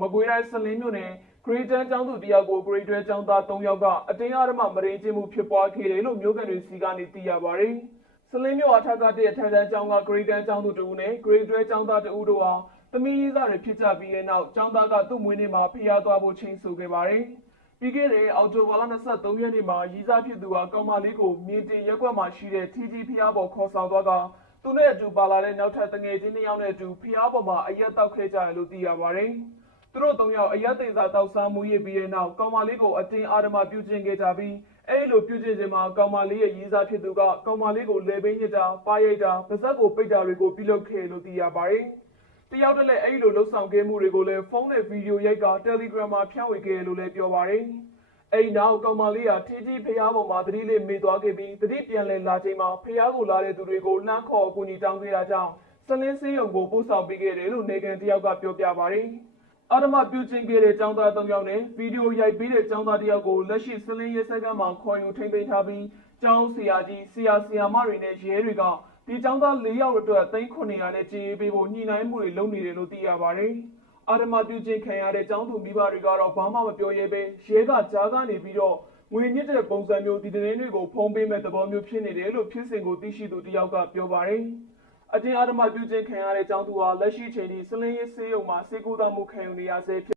မကွေးတိုင်းစလင်းမြို့နယ်ဂရေတန်ကျောင်းသူတယောက်ကိုဂရေတွဲကျောင်းသား၃ယောက်ကအတင်းအဓမ္မမရင်းချင်းမှုဖြစ်ပွားခဲ့တယ်လို့မျိုးကန်တွေစီကနေသိရပါတယ်။စလင်းမြို့အထက်ကတည်းကထန်တန်းကျောင်းကဂရေတန်ကျောင်းသူတဦးနဲ့ဂရေတွဲကျောင်းသားတဦးတို့ဟာသမီးရေးစားတွေဖြစ်ကြပြီးတဲ့နောက်ကျောင်းသားကသူ့မွေးနေ့မှာဖျားသွားဖို့ချိန်ဆခဲ့ပါတယ်။ပြီးခဲ့တဲ့အောက်တိုဘာလ23ရက်နေ့မှာရီစားဖြစ်သူဟာကောင်မလေးကိုမြေတင်ရက်ကွက်မှာရှိတဲ့ထီကြီးဖျားပေါ်ခေါ်ဆောင်သွားကသူနဲ့အတူပါလာတဲ့နောက်ထပ်တငယ်ချင်းနှစ်ယောက်နဲ့အတူဖျားပေါ်မှာအရက်တောက်ခဲ့ကြတယ်လို့သိရပါတယ်။ သူတို့သုံးယောက်အရက်သိမ်းစာတောက်စားမှုရပြီးတဲ့နောက်ကောင်မလေးကိုအတင်းအာဓမ္မပြုကျင့်ခဲ့ကြပြီးအဲ့လိုပြုကျင့်ခြင်းမှာကောင်မလေးရဲ့ရီစားဖြစ်သူကကောင်မလေးကိုလေပိညစ်တာပါရိုက်တာပါဇက်ကိုပိတ်တာတွေကိုပြုလုပ်ခဲ့လို့သိရပါတယ်။တယောက်တည်းလည်းအဲ့ဒီလိုလှုပ်ဆောင်ခဲ့မှုတွေကိုလည်းဖုန်းနဲ့ဗီဒီယိုရိုက်က Telegram မှာဖြန့်ဝေခဲ့တယ်လို့လည်းပြောပါတယ်။အဲ့ဒီနောက်ကောင်မလေးဟာထီကြီးဖျားပေါ်မှာသတိလေးမေ့သွားခဲ့ပြီးသတိပြန်လည်လာချိန်မှာဖျားကိုလာတဲ့သူတွေကိုလှမ်းခေါ်အကူအညီတောင်းခဲ့တာကြောင့်စလင်းစည်းရုံကိုပို့ဆောင်ပေးခဲ့တယ်လို့နေကန်တယောက်ကပြောပြပါတယ်။ အာဓမ္မပြုကျင့်ခဲ့တဲ့ចောင်းသား၃ယောက်နဲ့ဗီဒီယိုရိုက်ပေးတဲ့ចောင်းသားတစ်ယောက်ကိုလက်ရှိစလင်းရဲစခန်းမှာခေါ်ယူထိန်းသိမ်းထားပြီးចောင်းဆရာကြီးဆရာဆရာမတွေနဲ့ရဲတွေကဒီចောင်းသား၄ယောက်အတွက်သိန်း900နဲ့ကြေးပေးဖို့ညှိနှိုင်းမှုတွေလုပ်နေတယ်လို့သိရပါတယ်။ အာဓမ္မပြုကျင့်ခံရတဲ့ကျောင်းသူမိဘတွေကတော့ဘာမှမပြောရဲပဲရဲကကြားကနေပြီးတော့ငွေညစ်တဲ့ပုံစံမျိုးဒီတင်းတွေကိုဖုံးပေးမဲ့သဘောမျိုးဖြစ်နေတယ်လို့ဖြစ်စဉ်ကိုသိရှိသူတယောက်ကပြောပါတယ်။ အတင်းအာဓမ္မပြုကျင့်ခံရတဲ့ကျောင်းသူဟာလက်ရှိချိန်ထိစလင်းရေးဆေးရုံမှာစေကူတောင်းမှုခံယူနေရဆဲဖြစ်